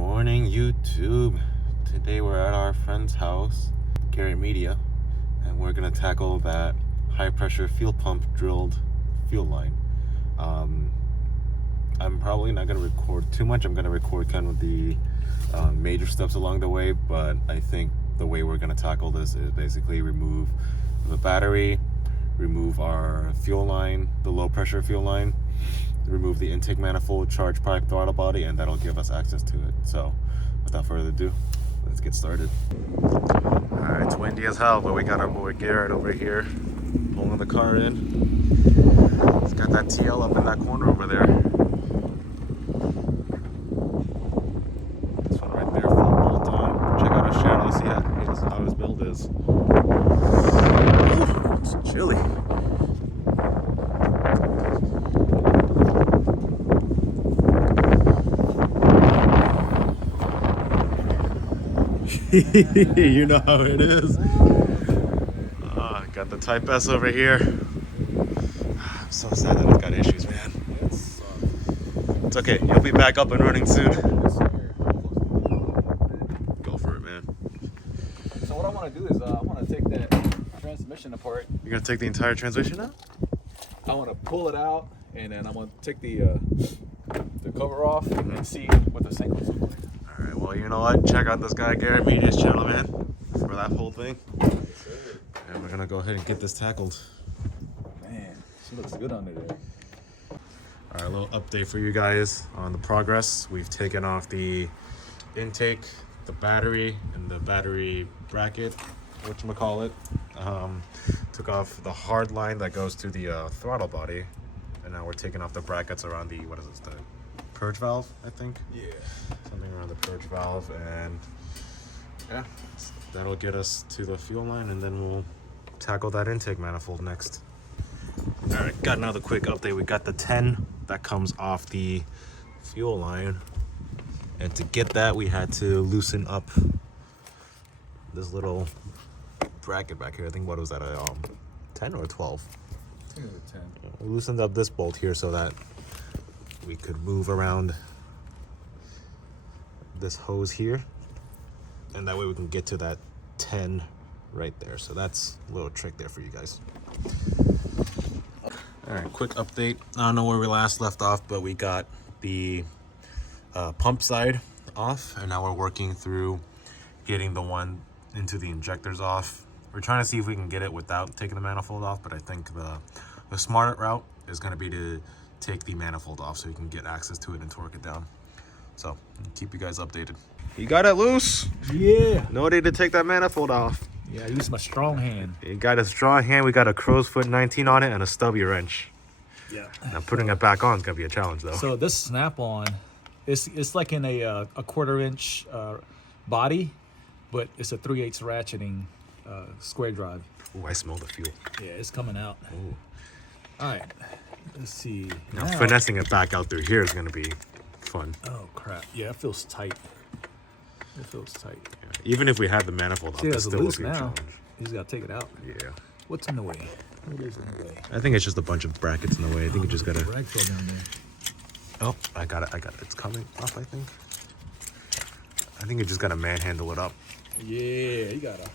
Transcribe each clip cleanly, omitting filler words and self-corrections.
morning, YouTube. Today we're at our friend's house, Garrett Media, and we're gonna tackle that high pressure fuel pump drilled fuel line. I'm probably not gonna record too much. I'm gonna record kind of the major steps along the way, but I think the way we're gonna tackle this is basically remove the battery, remove our fuel line, the low pressure fuel line, remove the intake manifold, charge pipe, throttle body, and that'll give us access to it. So without further ado, let's get started. All right, it's windy as hell, but we got our boy Garrett over here pulling the car in. He's got that TL up in that corner over there. This one right there, full bolt on. Check out his channel, see how his build is. Ooh, it's chilly. You know how it is. Got the Type S over here. I'm so sad that it's got issues, man. It's okay. You'll be back up and running soon. Go for it, man. So what I want to do is I want to take that transmission apart. You're gonna take the entire transmission out? I want to pull it out, and then I'm going to take the cover off and see what the sync looks like. All right. Well, you know what? Check out this guy Garrett Media's channel, man, for that whole thing. And we're gonna go ahead and get this tackled. Man, she looks good under there. All right, a little update for you guys on the progress. We've taken off the intake, the battery, and the battery bracket, whatchamacallit. Took off the hard line that goes to the throttle body, and now we're taking off the brackets around the, what is this, the purge valve, I think? Yeah. Something around the purge valve, and yeah, that'll get us to the fuel line, and then we'll tackle that intake manifold next. All right, got another quick update. We got the 10 that comes off the fuel line, and to get that we had to loosen up this little bracket back here. I think, what was that, a 10 or a 12? I think it was a 10. We loosened up this bolt here so that we could move around this hose here, and that way we can get to that 10 right there. So that's a little trick there for you guys. All right, quick update. I don't know where we last left off, but we got the pump side off, and now we're working through getting the one into the injectors off. We're trying to see if we can get it without taking the manifold off, but I think the smart route is going to be to take the manifold off so you can get access to it and torque it down. So keep you guys updated. You got it loose? Yeah. No need to take that manifold off. Yeah, I used my strong hand. You got a strong hand. We got a crow's foot 19 on it and a stubby wrench. Yeah. Now putting it back on is gonna be a challenge though. So this snap-on, it's like in a 1/4 inch body, but it's a 3/8 ratcheting square drive. Ooh, I smell the fuel. Yeah, it's coming out. Ooh. All right, let's see. Now finessing it back out through here is gonna be fun. Oh crap! Yeah, it feels tight. It feels tight. Yeah. Even if we had the manifold off, See, it's it's still loose a now. challenge. You just gotta take it out. Yeah. What's in the way? What is in the way? I think it's just a bunch of brackets in the way. I think you just gotta. Rag fell down there. Oh, I got it. It's coming off, I think. I think you just gotta manhandle it up. Yeah, you gotta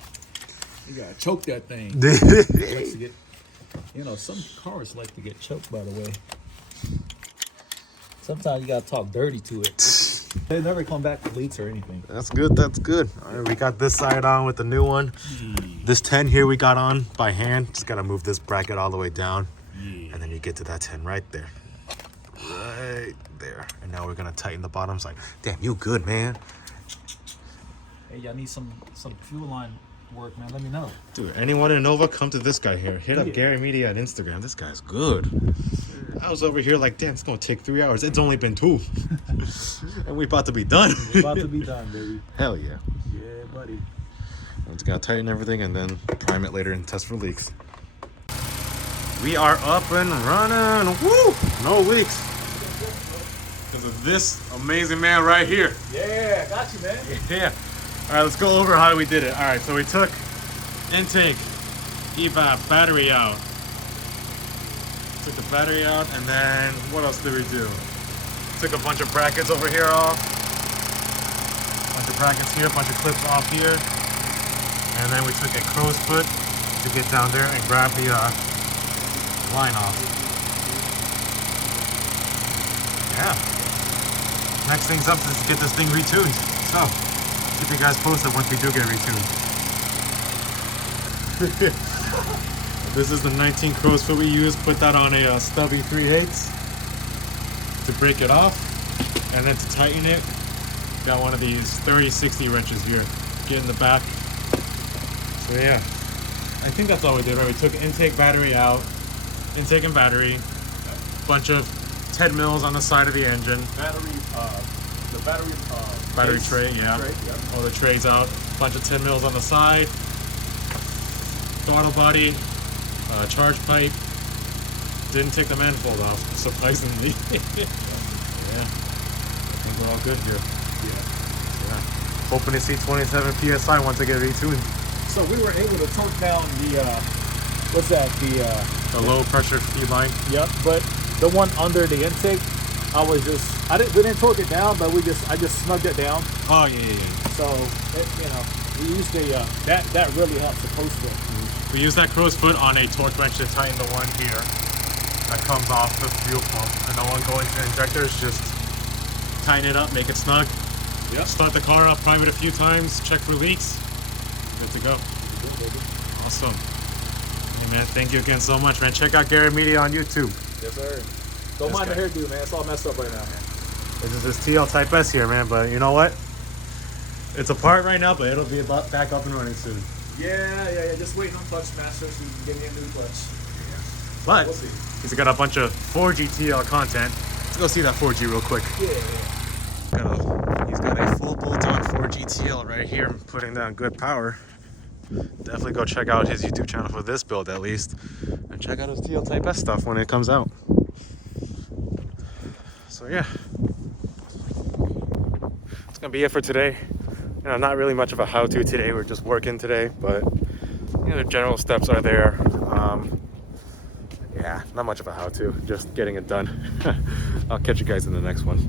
choke that thing. It likes to get, some cars like to get choked, by the way. Sometimes you gotta talk dirty to it. They never come back with leaks or anything. That's good. That's good. All right, we got this side on with the new one. This 10 here we got on by hand. Just gotta move this bracket all the way down, and then you get to that 10 right there. Right there. And now we're gonna tighten the bottom side. Damn, you good, man. Hey, y'all need some fuel line work, man. Let me know. Dude, anyone in Nova, come to this guy here. Hit up Garrett Media on Instagram. This guy's good. I was over here like, damn, it's gonna take 3 hours. It's only been 2. And we about to be done. We're about to be done, baby. Hell yeah. Yeah, buddy. We just gotta tighten everything and then prime it later and test for leaks. We are up and running. Woo! No leaks. Because of this amazing man right here. Yeah, got you, man. Yeah. All right, let's go over how we did it. All right, so we took intake, evap, battery out. Took the battery out, and then what else did we do? Took a bunch of brackets over here off. brackets here, a bunch of clips off here. And then we took a crow's foot to get down there and grab the line off. Yeah. Next thing's up is to get this thing retuned. So, keep you guys posted once we do get retuned. This is the 19 crow's foot we used. Put that on a stubby 3/8 to break it off. And then to tighten it, got one of these 30-60 wrenches here. Get in the back. So yeah, I think that's all we did, right? We took intake battery out, intake and battery, a bunch of 10 mils on the side of the engine. Battery tray, yeah. All the trays out. Bunch of 10 mils on the side. Throttle body, charge pipe. Didn't take the manifold off, surprisingly. Yeah, I think we're all good here. Yeah. Hoping to see 27 PSI once I get retuned. So we were able to torque down the The low pressure feed line. Yep, but the one under the intake, we didn't torque it down, but I just snugged it down. Oh yeah. So we used that really helps the post fit. We use that crow's foot on a torque wrench to tighten the one here that comes off the fuel pump, and the one going to the injectors, just tighten it up, make it snug. Yep. Start the car up, prime it a few times, check for leaks. Good to go. Awesome. Hey man, thank you again so much, man. Check out Garrett Media on YouTube. Yes, sir. Don't mind the hairdo, man. It's all messed up right now. This is this TL Type S here, man. But you know what? It's apart right now, but it'll be back up and running soon. Yeah. Just waiting on Clutch Master so you can give me a new clutch. But We'll see. he's got a bunch of 4G TL content. Let's go see that 4G real quick. Yeah. He's got a full bolt-on 4G TL right here, putting down good power. Definitely go check out his YouTube channel for this build at least, and check out his TL Type S stuff when it comes out. So yeah, it's gonna be it for today. Not really much of a how-to today. We're just working today, but the general steps are there. Yeah, not much of a how-to, just getting it done. I'll catch you guys in the next one.